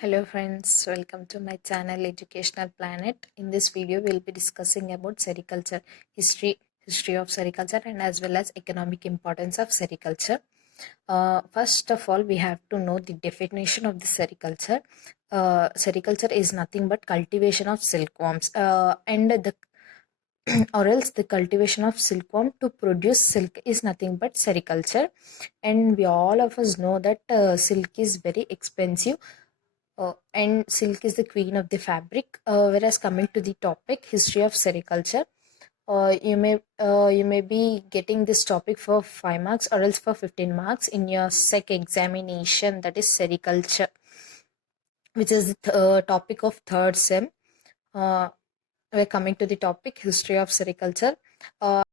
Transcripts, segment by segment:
Hello friends, welcome to my channel Educational Planet. In this video, we'll be discussing about sericulture, history of sericulture, and as well as economic importance of sericulture. First of all, we have to know the definition of the sericulture. Sericulture is nothing but cultivation of silkworms, and the or else the cultivation of silkworm to produce silk is nothing but sericulture. And we all of us know that silk is very expensive, and silk is the queen of the fabric. Whereas coming to the topic history of sericulture, you may be getting this topic for 5 marks or else for 15 marks in your sec examination, that is sericulture, which is the topic of third sem. We're coming to the topic history of sericulture. I'll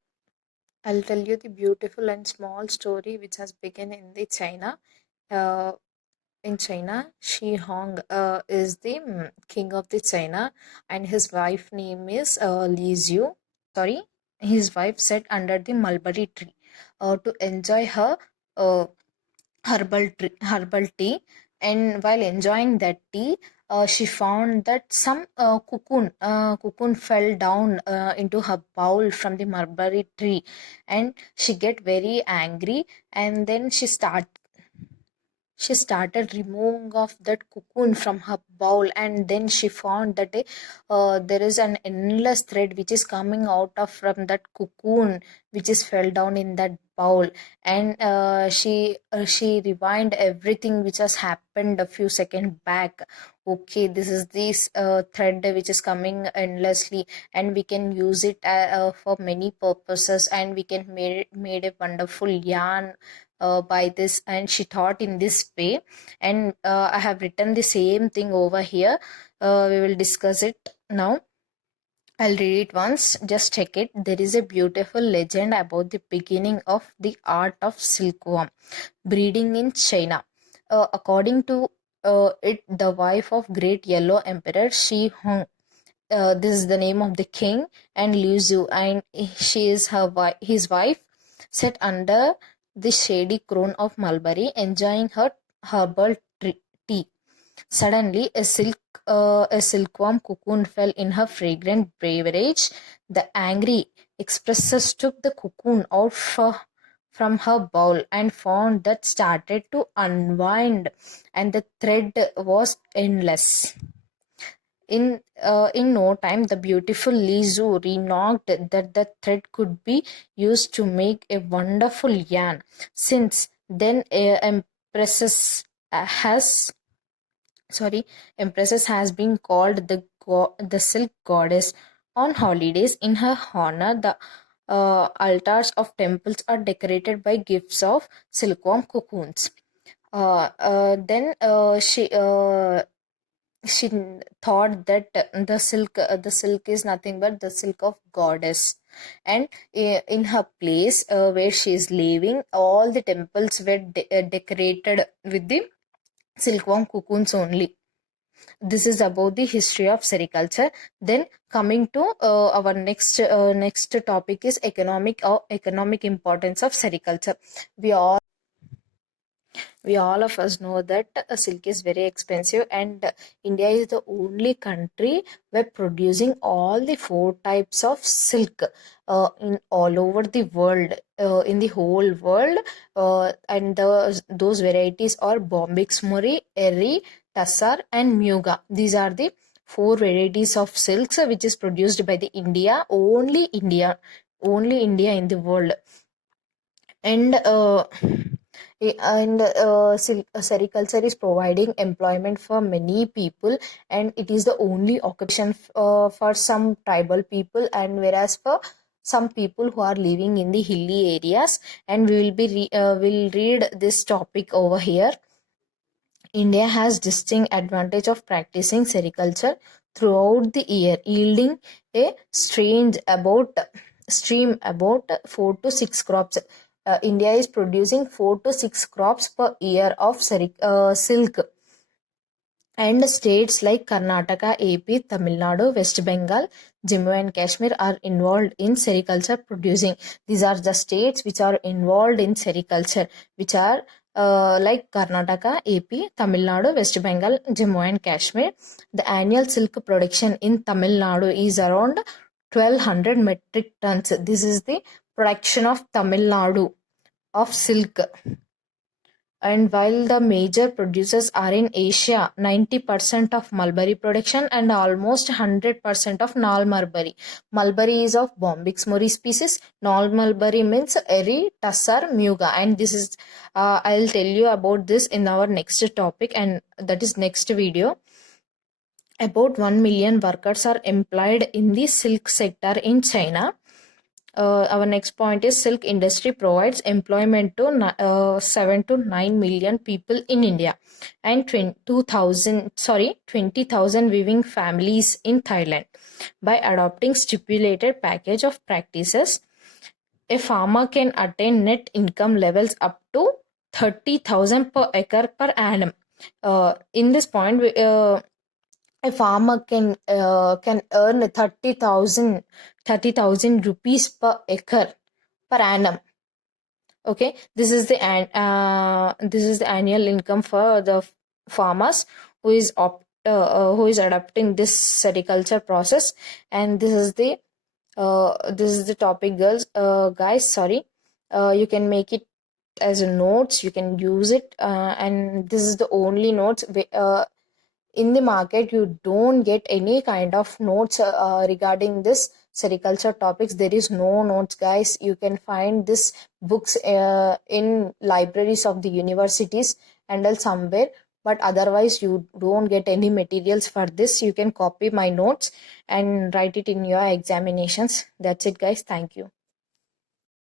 tell you the beautiful and small story which has begun in the China. Uh, in China, Shi Hong is the king of the China, and his wife name is Li Zhu. Sorry, his wife sat under the mulberry tree to enjoy her uh, herbal tea. And while enjoying that tea, she found that some cocoon fell down into her bowl from the mulberry tree, and she get very angry, and then she started removing of that cocoon from her bowl, and then she found that there is an endless thread which is coming out of from that cocoon which is fell down in that bowl. And she rewind everything which has happened a few seconds back. Okay, this is this thread which is coming endlessly, and we can use it for many purposes, and we can made a wonderful yarn by this. And she thought in this way, and I have written the same thing over here. We will discuss it now. I'll read it once, just check it. There is a beautiful legend about the beginning of the art of silkworm breeding in China. According to it, the wife of great yellow emperor Shi Hong, this is the name of the king, and Liu Zhu, and she is his wife, sat under the shady crown of mulberry, enjoying her herbal tea. Suddenly, a silkworm cocoon fell in her fragrant beverage. The angry expressors took the cocoon out from her bowl and found that started to unwind, and the thread was endless. In no time, the beautiful Li Zhu remarked that the thread could be used to make a wonderful yarn. Since then, has Empresses has been called the silk goddess. On holidays, in her honor, the altars of temples are decorated by gifts of silkworm cocoons. Then she thought that the silk is nothing but the silk of goddess, and in her place where she is living, all the temples were decorated with the silkworm cocoons only. This is about the history of sericulture. Then coming to our next topic is economic importance of sericulture. We all of us know that silk is very expensive, and India is the only country where producing all the four types of silk in all over the world, in the whole world. And those varieties are Bombix Mori, Eri, Tassar, and Muga. These are the four varieties of silks which is produced by the only India in the world. And sericulture is providing employment for many people, and it is the only occupation for some tribal people, and whereas for some people who are living in the hilly areas. And we will will read this topic over here. India has distinct advantage of practicing sericulture throughout the year, yielding a stream about 4 to 6 crops. India is producing 4 to 6 crops per year of silk. And states like Karnataka, AP, Tamil Nadu, West Bengal, Jammu and Kashmir are involved in sericulture producing. These are the states which are involved in sericulture, which are like Karnataka, AP, Tamil Nadu, West Bengal, Jammu and Kashmir. The annual silk production in Tamil Nadu is around 1200 metric tons. This is the production of Tamil Nadu of silk. And while the major producers are in Asia, 90% of mulberry production and almost 100% of Nal mulberry. Mulberry is of Bombyx mori species. Nal mulberry means Eri Tassar Muga. And this is, I'll tell you about this in our next topic, and that is next video. About 1 million workers are employed in the silk sector in China. Our next point is silk industry provides employment to 7 to 9 million people in India and 20,000 weaving families in Thailand. By adopting stipulated package of practices, a farmer can attain net income levels up to 30,000 per acre per annum. In this point, a farmer can earn 30,000 rupees per acre per annum. Okay, this is the annual income for the farmers who is adopting this sericulture process. And this is the topic, guys. Sorry, you can make it as a notes, you can use it, and this is the only notes. In the market you don't get any kind of notes regarding this sericulture topics. There is no notes, guys. You can find this books in libraries of the universities and else somewhere, but otherwise you don't get any materials for this. You can copy my notes and write it in your examinations. That's it, guys. Thank you.